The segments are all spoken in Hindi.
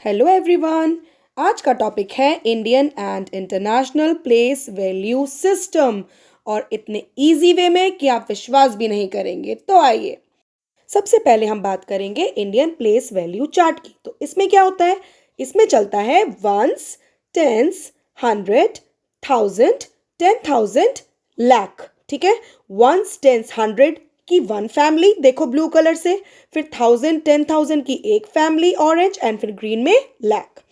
Hello everyone. आज का टॉपिक है Indian and international place value system और इतने इजी वे में कि आप विश्वास भी नहीं करेंगे। तो आइए सबसे पहले हम बात करेंगे इंडियन प्लेस वैल्यू चार्ट की। तो इसमें क्या होता है? इसमें चलता है ones, tens, hundred, thousand, 10,000, lakh. ठीक है, वंस, टेंस, हंड्रेड की वन फैमिली देखो ब्लू कलर से, फिर थाउजेंड, 10,000 की एक फैमिली ऑरेंज, एंड फिर ग्रीन में लाख।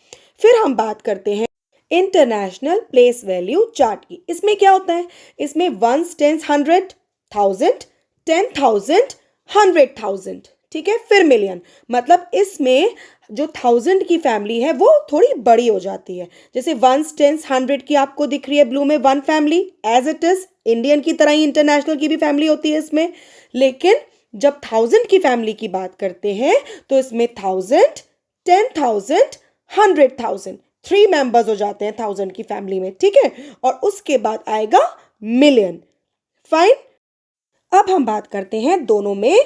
फिर हम बात करते हैं इंटरनेशनल प्लेस वैल्यू चार्ट की। इसमें क्या होता है? इसमें वंस, टेंस, हंड्रेड, थाउजेंड, 10,000, 100,000। ठीक है, फिर मिलियन। मतलब इसमें जो थाउजेंड की फैमिली है वो थोड़ी बड़ी हो जाती है। जैसे वंस, टेंस, हंड्रेड की आपको दिख रही है ब्लू में one family, as it is Indian की तरह ही इंटरनेशनल की भी फैमिली होती है इसमें। लेकिन जब थाउजेंड की फैमिली की बात करते हैं तो इसमें थाउजेंड, 10,000, 100,000 थ्री मेंबर्स हो जाते हैं थाउजेंड की फैमिली में। ठीक है, और उसके बाद आएगा मिलियन। फाइन। अब हम बात करते हैं दोनों में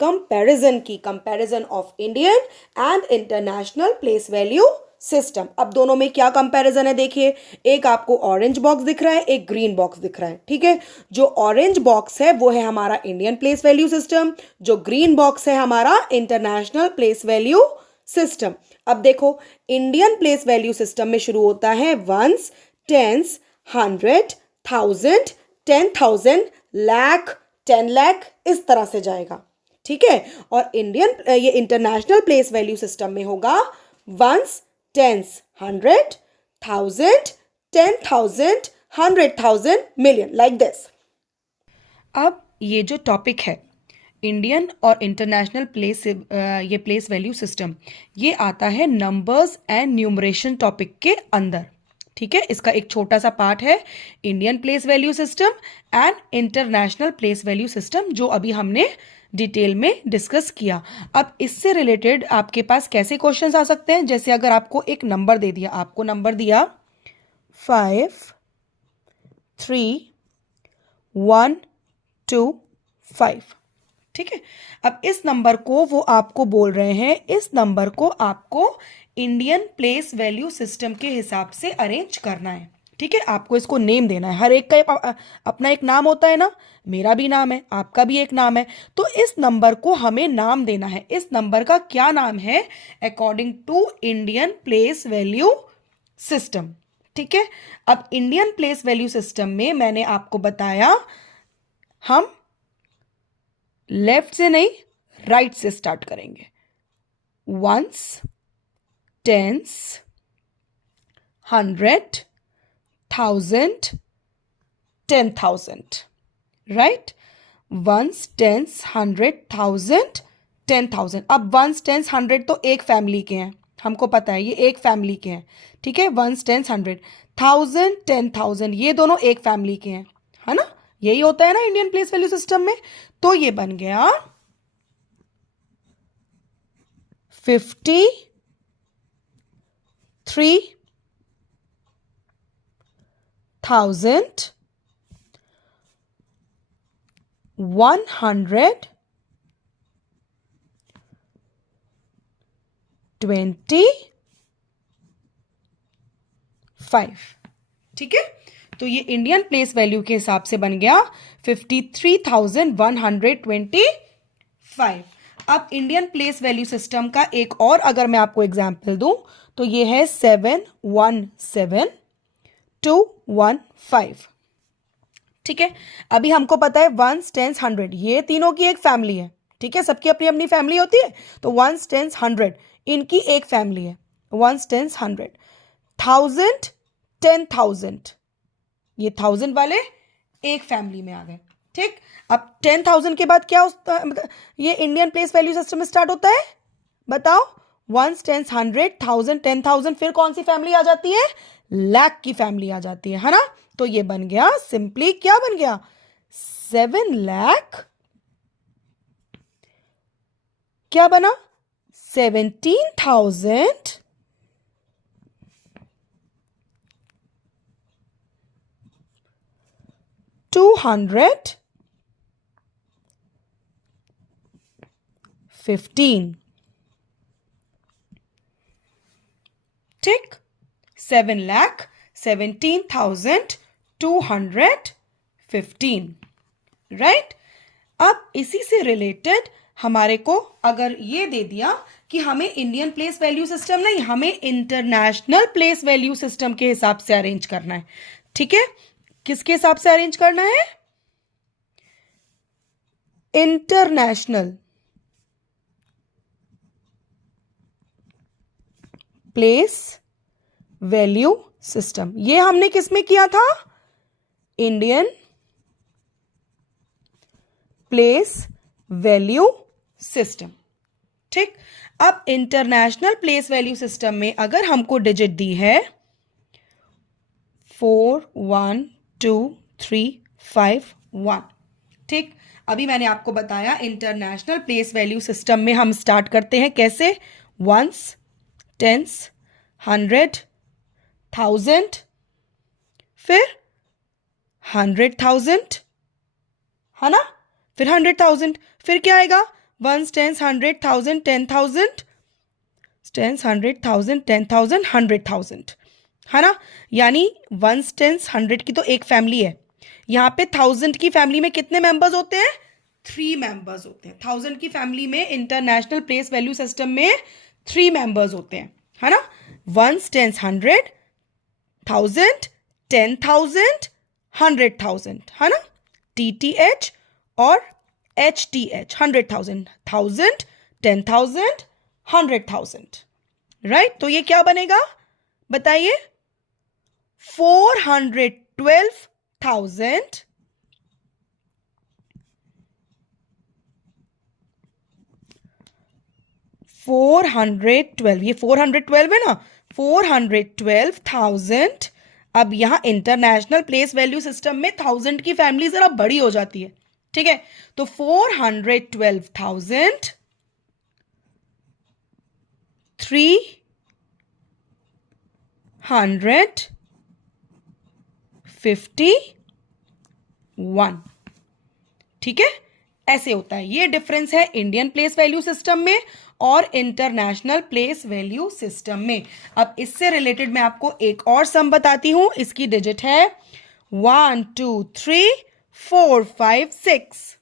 कंपैरिजन की, comparison of Indian and international place value system. अब दोनों में क्या कंपैरिजन है देखिए। एक आपको ऑरेंज बॉक्स दिख रहा है, एक ग्रीन बॉक्स दिख रहा है। ठीक है, जो ऑरेंज बॉक्स है वो है हमारा इंडियन प्लेस वैल्यू सिस्टम, जो ग्रीन बॉक्स है हमारा इंटरनेशनल प्लेस वैल्यू सिस्टम। अब देखो, इंडियन प्लेस वैल्यू सिस्टम में शुरू होता है ones, tens, hundred, thousand, 10,000, lakh, 10 lakh, इस तरह से जाएगा। ठीक है, और ये इंटरनेशनल प्लेस वैल्यू सिस्टम में होगा ones, tens, hundred, thousand, 10,000, 100,000, million, like this. अब ये जो टॉपिक है इंडियन और इंटरनेशनल प्लेस, ये प्लेस वैल्यू सिस्टम, ये आता है नंबर्स एंड न्यूमरेशन टॉपिक के अंदर। ठीक है, इसका एक छोटा सा पार्ट है Indian place value system and international place value system, जो अभी हमने डिटेल में डिस्कस किया। अब इससे रिलेटेड आपके पास कैसे क्वेश्चंस आ सकते हैं? जैसे अगर आपको एक नंबर दे दिया, आपको नंबर दिया 5, 3, 1, 2, 5। ठीक है, अब इस नंबर को वो आपको बोल रहे हैं, इस नंबर को आपको इंडियन प्लेस वैल्यू सिस्टम के हिसाब से अरेंज करना है। ठीक है, आपको इसको नेम देना है। हर एक का अपना एक नाम होता है ना, मेरा भी नाम है, आपका भी एक नाम है। तो इस नंबर को हमें नाम देना है। इस नंबर का क्या नाम है according to Indian place value system? ठीक है, अब इंडियन प्लेस वैल्यू सिस्टम में मैंने आपको बताया हम लेफ्ट से नहीं राइट से स्टार्ट करेंगे। Ones, tens, hundred, thousand, 10,000। Right, ones, tens, hundred, thousand, 10,000। अब वंस, टेंस, हंड्रेड तो एक फैमिली के हैं, हमको पता है ये एक फैमिली के हैं। ठीक है, वंस, टेंस, हंड्रेड, थाउजेंड, 10,000 ये दोनों एक फैमिली के हैं, है ना? यही होता है ना इंडियन प्लेस वैल्यू सिस्टम में। तो ये बन गया 53,125। ठीक है, तो ये इंडियन प्लेस वैल्यू के हिसाब से बन गया 53,125। अब इंडियन प्लेस वैल्यू सिस्टम का एक और अगर मैं आपको एग्जाम्पल दूं तो ये है 717,215। ठीक है, अभी हमको पता है वंस, टेंस, हंड्रेड ये तीनों की एक फैमिली है। ठीक है, सबकी अपनी अपनी फैमिली होती है। तो वंस, टेंस, हंड्रेड इनकी एक फैमिली है, वंस, टेंस, हंड्रेड। थाउजेंड, 10,000 ये थाउजेंड वाले एक फैमिली में आ गए। ठीक, अब 10,000 के बाद क्या ये इंडियन प्लेस वैल्यू सिस्टम में स्टार्ट होता है, बताओ? वंस, टेंस, हंड्रेड, थाउजेंड, 10,000, फिर कौन सी फैमिली आ जाती है? लाख की फैमिली आ जाती है ना? तो ये बन गया सिंपली, क्या बन गया? 7 लाख, क्या बना? 17,215। ठीक, 7,17,215, राइट। अब इसी से रिलेटेड हमारे को अगर ये दे दिया कि हमें इंडियन प्लेस वैल्यू सिस्टम नहीं, हमें इंटरनेशनल प्लेस वैल्यू सिस्टम के हिसाब से अरेंज करना है। ठीक है, किसके हिसाब से अरेंज करना है? International place value system. ये हमने किसमें किया था? Indian place value system. ठीक, अब इंटरनेशनल प्लेस वैल्यू सिस्टम में अगर हमको डिजिट दी है 4 1 2 3 5 1, ठीक, अभी मैंने आपको बताया इंटरनेशनल प्लेस वैल्यू सिस्टम में हम स्टार्ट करते हैं कैसे? वंस, टेंस, 100, 1000, फिर 100,000, है ना, फिर 100,000, फिर क्या आएगा? वंस, टेंस, 100,000, 10,000, टेंस, 100,000, 10,000, 100,000, है ना। यानी वंस, टेंस, 100 की तो एक फैमिली है। यहाँ पे 1000 की फैमिली में कितने मेंबर्स होते हैं? 3 मेंबर्स होते हैं। 1000 की फैमिली में इंटरनेशनल प्लेस वैल्यू सिस्टम में 3 मेंबर्स होते हैं, है ना। वंस, टेंस, 100,000, 10,000, 100,000, है ना। TTH और HTH, 100,000, 1000, 10,000, 100,000, राइट। तो ये क्या बनेगा बताइए? 412,000 412, ये 412 है ना, 412,000। अब यहां इंटरनेशनल प्लेस वैल्यू सिस्टम में 1000 की फैमिली जरा बड़ी हो जाती है, ठीक है। तो 412,000 351, ठीक है। ऐसे होता है, ये डिफरेंस है इंडियन प्लेस वैल्यू सिस्टम में और इंटरनेशनल प्लेस वैल्यू सिस्टम में। अब इससे रिलेटेड मैं आपको एक और सम बताती हूं। इसकी डिजिट है 1 2 3 4 5 6,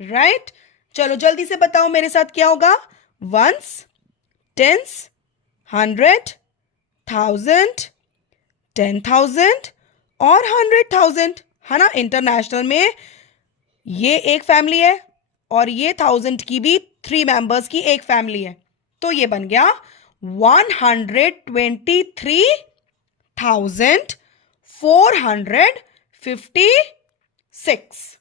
राइट। चलो जल्दी से बताओ मेरे साथ क्या होगा? वंस, टेंस, 100, 1000, 10,000 और 100,000, है ना। इंटरनेशनल में ये एक फैमिली है और ये 1000 की भी 3 मेंबर्स की एक फैमिली है। तो ये बन गया 123,456,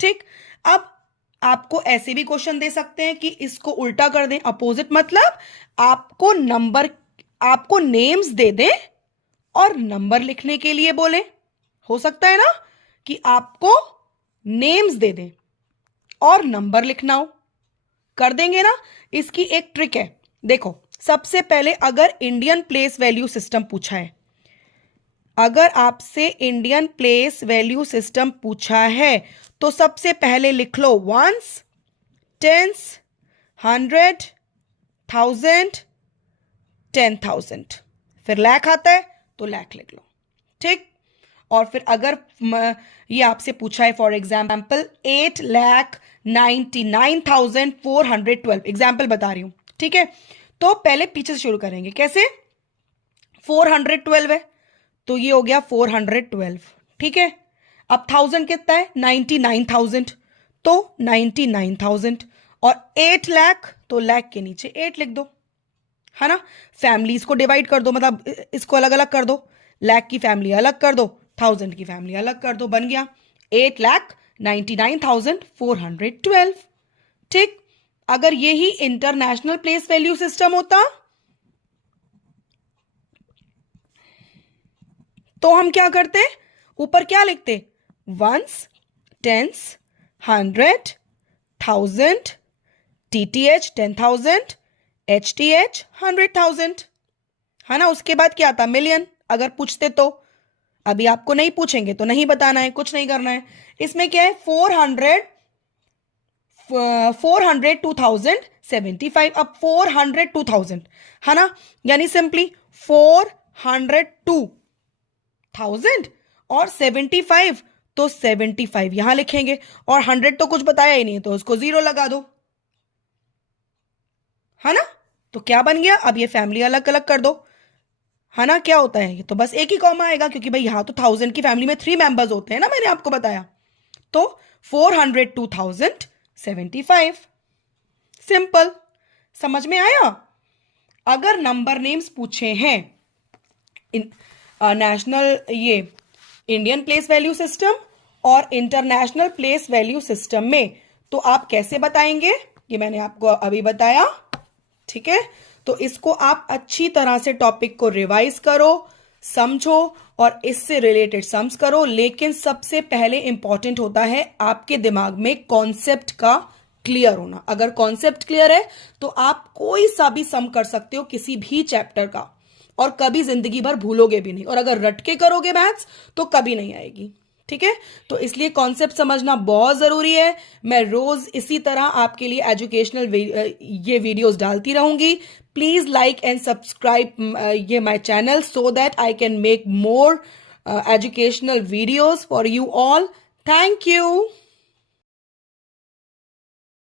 ठीक। अब आपको ऐसे भी क्वेश्चन दे सकते हैं कि इसको उल्टा कर दें, अपोजिट, मतलब आपको नंबर, आपको नेम्स दे दें और नंबर लिखने के लिए बोले। हो सकता है ना कि आपको नेम्स दे दें और नंबर लिखना हो, कर देंगे ना। इसकी एक ट्रिक है, देखो। सबसे पहले अगर इंडियन प्लेस वैल्यू सिस्टम पूछा है, अगर आपसे इंडियन प्लेस वैल्यू सिस्टम पूछा है तो सबसे पहले लिख लो वंस, टेंस, 100, 1000, 10,000, फिर लाख आता है तो लाख लिख लो, ठीक। और फिर अगर ये आपसे पूछा है फॉर एग्जाम्पल 8,99,412, एग्जाम्पल बता रही हूं, ठीक है। तो पहले पीछे से शुरू करेंगे, कैसे? 412 है तो ये हो गया 412, ठीक है। अब 1000 कितना है? 99,000, तो 99,000। और 8 लाख, तो लाख के नीचे 8 लिख दो, है ना। फैमिलीज को डिवाइड कर दो, मतलब इसको अलग अलग कर दो, लाख की फैमिली अलग कर दो, 1000 की फैमिली अलग कर दो, बन गया 8,99,412, ठीक। अगर यही इंटरनेशनल प्लेस वैल्यू सिस्टम होता तो हम क्या करते? ऊपर क्या लिखते? वंस, टेंस, 100, 1000, TTH 10,000, HTH 100,000, है ना। उसके बाद क्या आता? मिलियन, अगर पूछते तो। अभी आपको नहीं पूछेंगे तो नहीं बताना है, कुछ नहीं करना है। इसमें क्या है? 400 2000 75, अब 400 2000 है ना, यानी सिंपली 402,000 और 75, तो 75 यहां लिखेंगे, और 100 तो कुछ बताया ही नहीं तो उसको 0 लगा दो, है ना। तो क्या बन गया, अब ये फैमिली अलग अलग कर दो, है ना। क्या होता है, ये तो बस एक ही कॉमा आएगा, क्योंकि भाई यहां तो 1000 की फैमिली में 3 मेंबर्स होते हैं ना, मैंने आपको बताया। तो 402,075, सिंपल, समझ में आया। अगर नंबर नेम्स पूछे हैं नेशनल ये इंडियन प्लेस वैल्यू सिस्टम और इंटरनेशनल प्लेस वैल्यू सिस्टम में, तो आप कैसे बताएंगे, ये मैंने आपको अभी बताया, ठीक है। तो इसको आप अच्छी तरह से टॉपिक को रिवाइज करो, समझो और इससे रिलेटेड सम्स करो, लेकिन सबसे पहले इंपॉर्टेंट होता है आपके दिमाग में कॉन्सेप्ट का क्लियर होना। अगर कॉन्सेप्ट क्लियर है तो आप कोई सा भी सम कर सकते हो किसी भी चैप्टर का, और कभी जिंदगी भर भूलोगे भी नहीं, और अगर रटके करोगे मैथ्स तो कभी नहीं आएगी, ठीक है। तो इसलिए कॉन्सेप्ट समझना बहुत जरूरी है। मैं रोज इसी तरह आपके लिए एजुकेशनल ये वीडियोस डालती रहूंगी। प्लीज लाइक एंड सब्सक्राइब ये my channel so that I can make more educational videos for you all. Thank you.